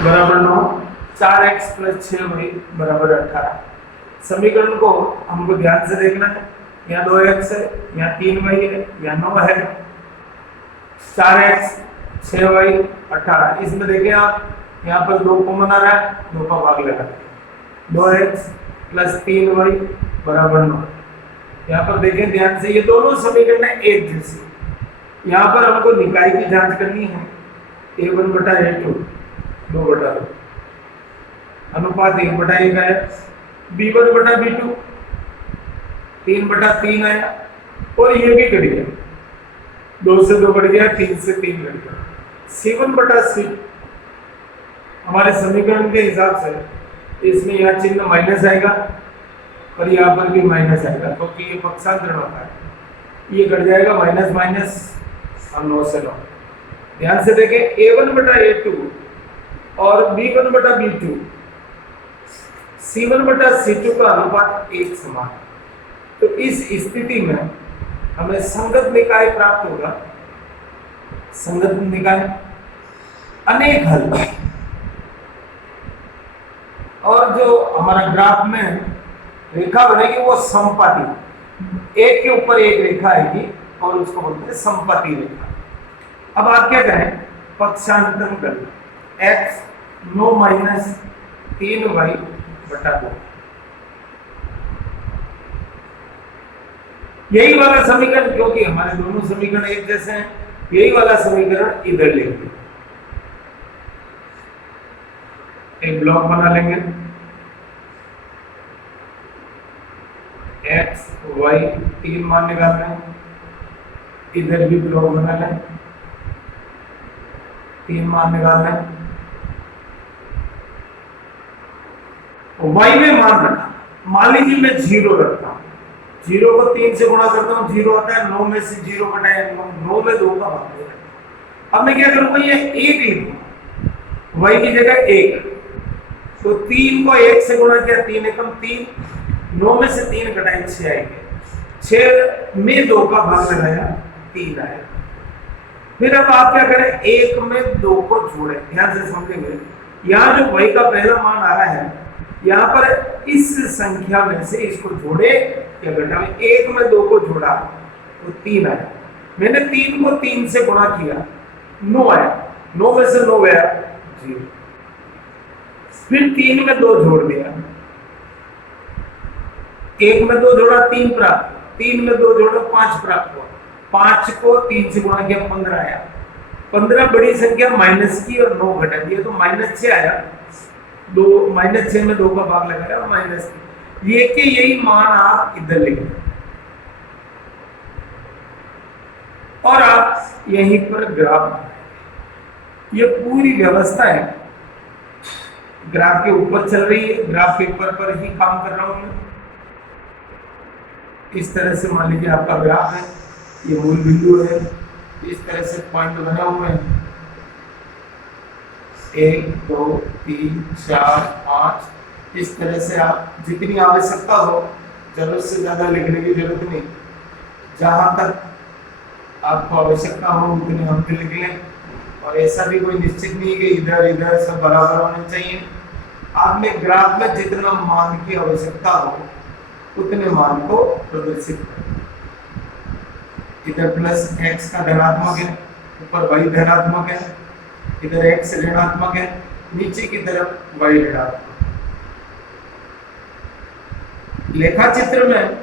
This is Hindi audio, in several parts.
बराबर 9, 4x प्लस 6y बराबर 18। समीकरण को हमको ध्यान से देखना है। यहाँ 2x है, यहाँ 3y है, यहाँ 9 है। 4x 6y 18। इसमें देखें आप, यहाँ पर 2 कॉमन आ रहा है, 2 का भाग लगा 2x प्लस 3y बराबर 9। यहाँ पर देखें ध्यान से, ये दोनों समीकरण एक जैसे। यहाँ पर हमको निकाय की जांच करनी है। a1 बटा a2 2 बटा 2 अनुपात 1 बटा 1 आया। b1 बटा b2 3 बटा 3 आया। और ये भी कट गया, 2 से 2 कट गया, 3 से 3 कट गया। c1 बटा c हमारे समीकरण के हिसाब से इसमें यहाँ चिन्ह माइनस आएगा और यहाँ पर भी माइनस आएगा, क्योंकि ये पक्षांतरण होता है। ये कट जाएगा, माइनस माइनस और 9 से 9। ध्यान से देखें, a1 बटा a2 और b1 बटा b2 c1 बटा c2 का अनुपात 1 समान है। तो इस स्थिति में हमें संगत निकाय प्राप्त होगा। संगत निकाय अनेक हल, और जो हमारा ग्राफ में रेखा बनेगी वो समपाती, एक के ऊपर एक रेखा आएगी और उसको बोलते हैं समपाती रेखा। अब आप क्या करें, पक्षांतरण करना। x 9 माइनस 3y बटा 2, यही वाला समीकरण, क्योंकि हमारे दोनों समीकरण एक जैसे हैं, यही वाला समीकरण इधर लेंगे। एक ब्लॉक बना लेंगे, x y 3 मान निकाल रहे हैं। इधर भी ब्लॉक बना लें, 3 मान निकाल लें। y में मान रखा, मान लीजिए मैं 0 रखता हूं, 0 को 3 से गुणा करता हूं, 0 आता है। 9 में से 0 घटाए 9 में 2 का भाग देगा। अब मैं क्या करूंगा, ये 1 लिखूंगा, y की जगह 1। तो 3 को 1 से गुणा किया, 3 एकम 3, 9 में से 3 घटाए 6 आएंगे। 6 में 2 का भाग लगाया, 3 आया। फिर अब आप क्या करें, 1 में 2 को जोड़े। ध्यान से समझेंगे, यहाँ जो y का पहला मान आ रहा है, यहाँ पर इस संख्या में से इसको जोड़े या घटाए। 1 में 2 को जोड़ा तो 3 आया। मैंने 3 को 3 से गुणा किया, 9 आया। 9 में से 9 गया 0। फिर 3 में 2 जोड़ दिया, 1 में 2 जोड़ा 3 प्राप्त, 3 में 2 जोड़ा 5 प्राप्त हुआ। 5 को 3 से गुणा किया, 15 आया। 15 बड़ी संख्या माइनस की और 9 घटा दिया तो -6 आया। 2 -6 में 2 का भाग लगाया, माइनस। ये के यही मान आप इधर लिखें और आप यहीं पर ग्राफ, ये पूरी व्यवस्था है ग्राफ के ऊपर चल रही है। ग्राफ पेपर पर ही काम कर रहा हूं मैं। इस तरह से मान लीजिए आपका ग्राफ है, ये मूल बिंदु है, इस तरह से पॉइंट बने हुए हैं, 1 2 3 4 5। इस तरह से आप जितनी आवश्यकता हो, जरूरत से ज्यादा लिखने की जरूरत नहीं, जहां तक आपको आवश्यकता हो उतने हम लिख लें। और ऐसा भी कोई निश्चित नहीं कि इधर इधर सब बराबर होने चाहिए। आपने ग्राफ में जितना मान की आवश्यकता हो उतने मान को प्रदर्शित करें। इधर प्लस x का धनात्मक है, ऊपर y धनात्मक है, इधर x ऋणात्मक है, नीचे की तरफ y ऋणात्मक। लेखा चित्र में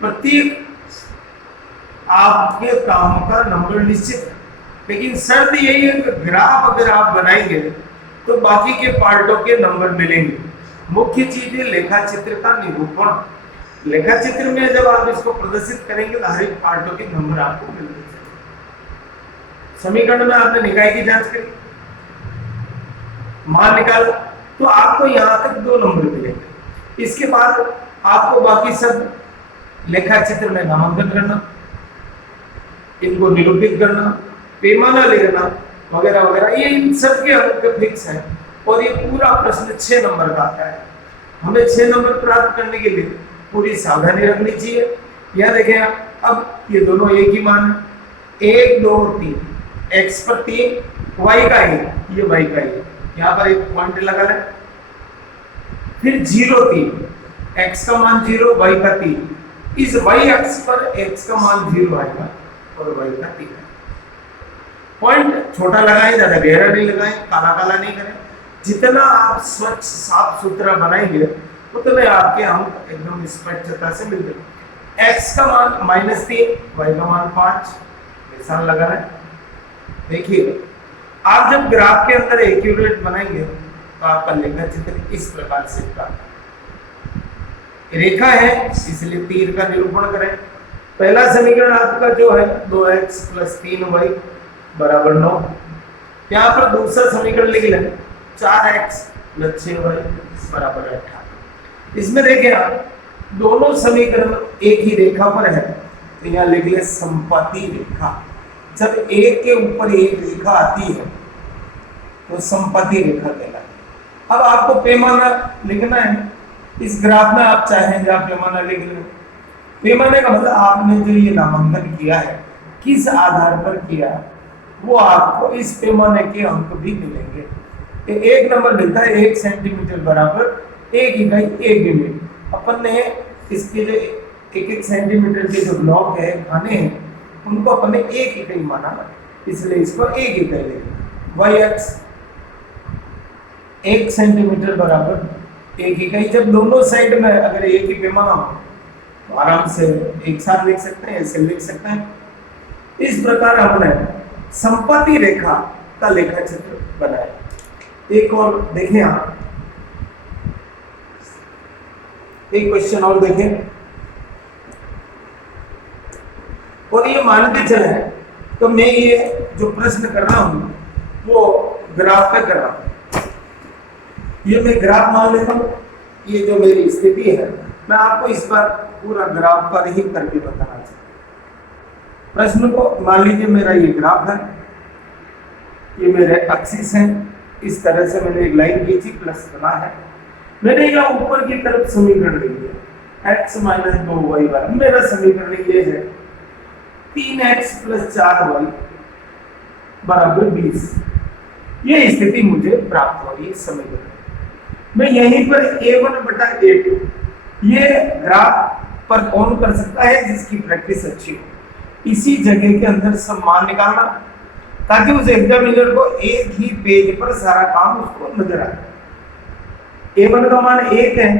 प्रत्येक आपके काम का नंबर निश्चित है, लेकिन शर्त यही है कि ग्राफ अगर आप बनाएंगे तो बाकी के पार्टों के नंबर मिलेंगे। मुख्य चीज है लेखा चित्र का निरूपण। लेखा चित्र में जब आप इसको प्रदर्शित करेंगे तो हर एक पार्टों के नंबर आपको मिलते हैं। समीकरण में आपने निकाय की जांच करी, मान निकाला, तो आपको यहां तक 2 नंबर मिलेंगे। इसके बाद आपको बाकी सब लेखा चित्र में नामांकन करना, इनको निरूपित करना, पैमाना लेना वगैरह वगैरह, ये इन सब के अंक फिक्स है। और ये पूरा प्रश्न 6 नंबर का आता है। हमें 6 नंबर प्राप्त करने के लिए पूरी सावधानी रखनी चाहिए। यह देखें आप, अब ये दोनों एक ही मान है, 1 2 3, x पर 3, y का 1, ये y का 1। यहाँ पर एक पॉइंट लगा है, फिर 0 3, x का मान 0, y का 3, इस y अक्ष पर x का मान 0 आएगा और y का 3 आएगा। पॉइंट छोटा लगाएं, ज्यादा गहरा नहीं लगाएं, काला काला नहीं करें। जितना आप स्वच्छ साफ सुथरा बनाएंगे उतने आपके अंक एकदम स्पष्टता से मिलते हैं। x का मान -3, y का मान 5, निशान लगा है। देखिए आप जब ग्राफ के अंदर एक्यूरेट बनाएंगे तो आपका लेखा चित्र इस प्रकार से रेखा है, इसलिए तीर का निरूपण करें। पहला समीकरण आपका जो है 2x + 3y = 9। यहाँ पर दूसरा समीकरण लिख लें 4x + 6y = 18। इसमें देखिए आप दोनों समीकरण एक ही रेखा पर है, तो यहाँ लिख ले संपत्ति रेखा। जब एक के ऊपर एक रेखा आती है तो संपत्ति रेखा कहलाती है। अब आपको पैमाना लिखना है, इस ग्राफ में आप चाहेंगे आप पैमाना लिख लें। पैमाने का मतलब आपने जो ये नामांकन किया है किस आधार पर किया वो आपको इस पैमाने के अंक भी मिलेंगे। एक नंबर मिलता है 1 सेंटीमीटर बराबर 1 इकाई 1 यूनिट। अपन ने इसके जो 1-1 सेंटीमीटर के जो ब्लॉक है खाने हैं उनको अपन ने 1 इकाई माना, इसलिए इसको 1 इकाई लेंगे। y अक्ष 1 सेंटीमीटर बराबर 1 इकाई। जब दोनों साइड में अगर एक ही पैमाना हो तो आराम से एक साथ लिख सकते हैं, ऐसे लिख सकते हैं। इस प्रकार हमने संपत्ति रेखा का लेखा चित्र बनाया। एक और देखें आप, एक क्वेश्चन और देखें, और ये मानते चले तो मैं ये जो प्रश्न कर रहा हूं वो ग्राफ पे कर रहा हूं। ये मैं ग्राफ मान लेता हूं, ये जो मेरी स्थिति है मैं आपको इस बार पूरा ग्राफ पर ही करके बताना चाहता हूं। प्रश्न को मान लीजिए मेरा ये ग्राफ है, ये मेरे एक्सिस है, इस तरह से मैंने एक लाइन खींची, प्लस बना है। मैंने यहाँ ऊपर की तरफ समीकरण लिख दिया x - 2y। मेरा समीकरण ये है 3x + 4y = 20। ये स्थिति मुझे प्राप्त हो रही है समीकरण। मैं यहीं पर a1/a2 ये ग्राफ पर कौन कर सकता है जिसकी प्रैक्टिस अच्छी हो। इसी जगह के अंदर सब मान निकालना ताकि उस एग्जामिनर को एक ही पेज पर सारा काम उसको नजर आए। a1 का मान 1 है,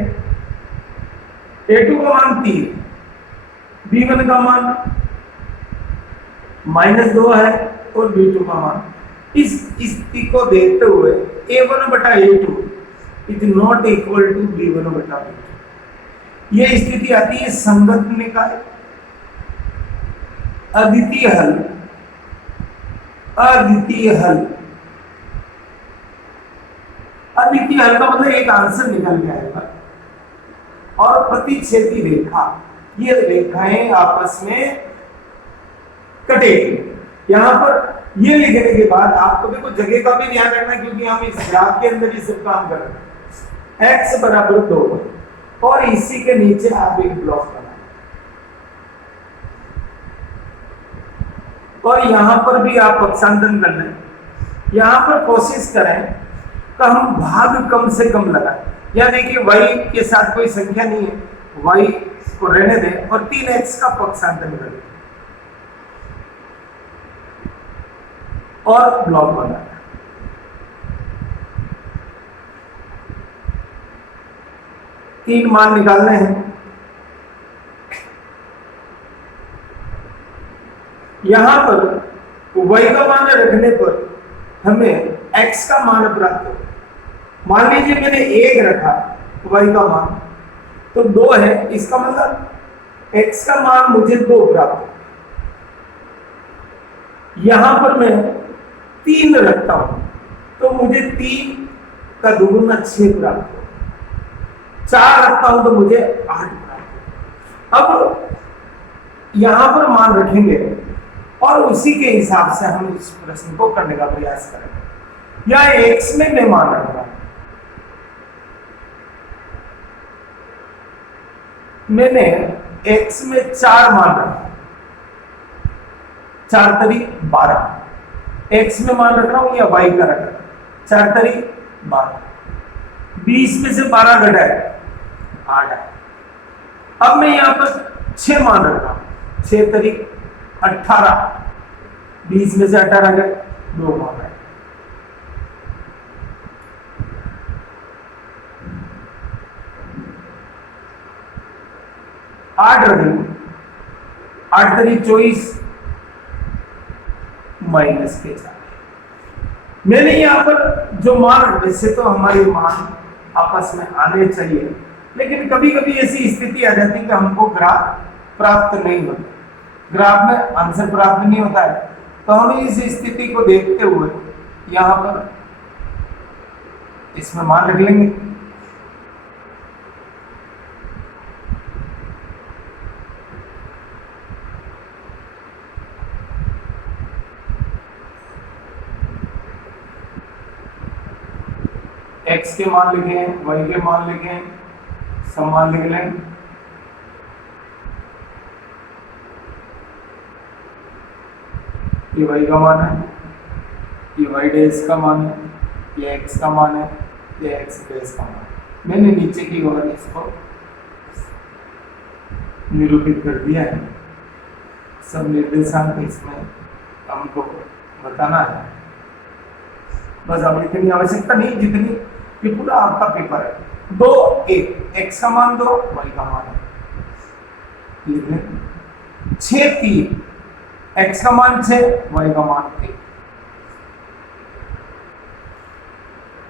a2 का मान 3, b1 का मान -2 है और b2 का मान। इस स्थिति को देखते हुए a1/a2 is not equal to b1/b2। ये स्थिति आती है संगत निकाय, अद्वितीय हल, अद्वितीय हल। अद्वितीय हल का मतलब एक आंसर निकल के आएगा। और प्रतिच्छेदी रेखा, ये रेखाएं आपस में कटेगी। यहां पर ये लिखने के बाद आपको देखो जगह का भी ध्यान रखना, क्योंकि हम इस ग्राफ के अंदर ही सब काम कर रहे हैं। x = 2 और इसी के नीचे आप एक ब्लॉक बनाए और यहां पर भी आप पक्षांतन कर लें। यहां पर कोशिश करें तो हम भाग कम से कम लगाएं। या देखिए y के साथ कोई संख्या नहीं है, y को रहने दें और 3x का पक्षांतन करें और ब्लॉक बनाएं। तीन मान निकालने हैं। यहां पर y का मान रखने पर हमें x का मान प्राप्त हो। मान लीजिए मैंने 1 रखा y का मान तो 2 है, इसका मतलब x का मान मुझे 2 प्राप्त हो। यहां पर मैं 3 रखता हूं तो मुझे 3 का दुगुना 6 प्राप्त हो। 4 रखता हूं तो मुझे 8 प्राप्त हो। अब यहां पर मान रखेंगे और उसी के हिसाब से हम इस प्रश्न को करने का प्रयास करेंगे। या x में मैं मान रख रहा हूं, मैंने x में 4 मान रखा, 4 × 12। x में मान रख रहा हूं या y का रख रहा हूं, 4 × 12। 20 में से 12 घटा है 8 है। अब मैं यहाँ पर 6 मान रखा हूं, 6 तरीक 18, 20 में से 18 गए 2 मान रहे, 8 रखेंगे, 8 तरीक 24 माइनस के 4। मैंने यहाँ पर जो मान, वैसे तो हमारी मान आपस में आने चाहिए, लेकिन कभी कभी ऐसी स्थिति आ जाती है कि हमको ग्राफ प्राप्त नहीं होता, ग्राफ में आंसर प्राप्त नहीं होता है, तो हम इस स्थिति को देखते हुए यहाँ पर इसमें मान रख लेंगे। x के मान लिखे हैं, y के मान लिखे हैं, सब मान लिख लें। ये y का मान है, ये y डैश का मान है, ये x का मान है, ये x डैश का मान है। मैंने नीचे की ओर इसको निरूपित कर दिया है, सब निर्देशांक इसमें हमको बताना है। बस अब इतनी आवश्यकता नहीं जितनी कि पूरा आपका पेपर है। 2 1 x का मान 2, y का मान है, लिख लें। 6 3 x का मान 6, y का मान 1।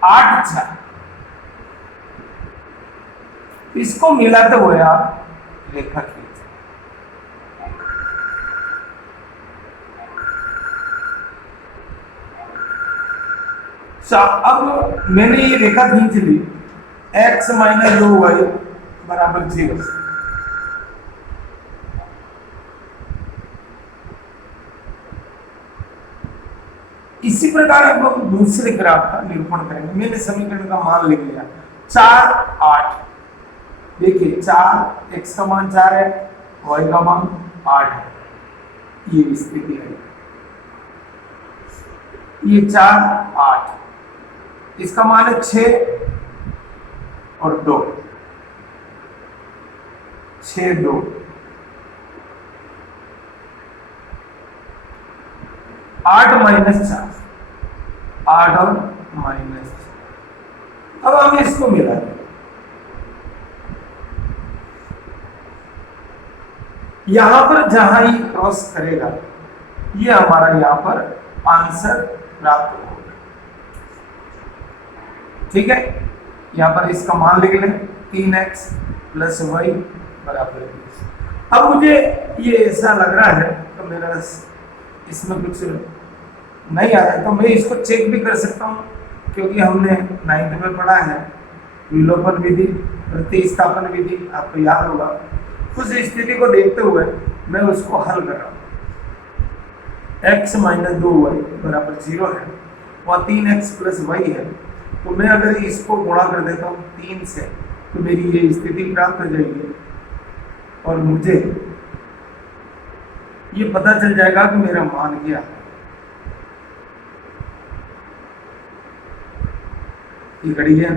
8 6, इसको मिलाते हुए आप रेखा खींच। अब मैंने ये रेखा खींच ली, x माइनस 2y बराबर 0। इसी प्रकार अब हम दूसरे ग्राफ का निरूपण करेंगे। मैंने समीकरण का मान लिख लिया 4 8। देखिए 4, x का मान 4 है, y का मान 8 है, ये स्थिति है। ये 4 8, इसका मान है 6 और 2, 6 2, 8 माइनस 4, 8 और माइनस 4। अब हम इसको मिला दें, यहां पर जहां ही क्रॉस करेगा ये हमारा यहां पर आंसर प्राप्त होगा। ठीक है, यहां पर इसका मान लिख लें 3x प्लस वाई बराबर 20। अब मुझे ये ऐसा लग रहा है तो मेरा इसमें कुछ नहीं आ रहा है, तो मैं इसको चेक भी कर सकता हूँ, क्योंकि हमने 9th में पढ़ा है विलोपन विधि, प्रतिस्थापन विधि, आपको याद होगा। उस स्थिति को देखते हुए मैं उसको हल कर रहा हूँ। x माइनस 2y बराबर 0 है, वहाँ 3x प्लस वाई है, तो मैं अगर इसको गुणा कर देता हूँ 3 से, तो मेरी ये स्थिति प्राप्त हो जाएगी और मुझे ये पता चल जाएगा कि मेरा मान क्या है। ये घड़ी है।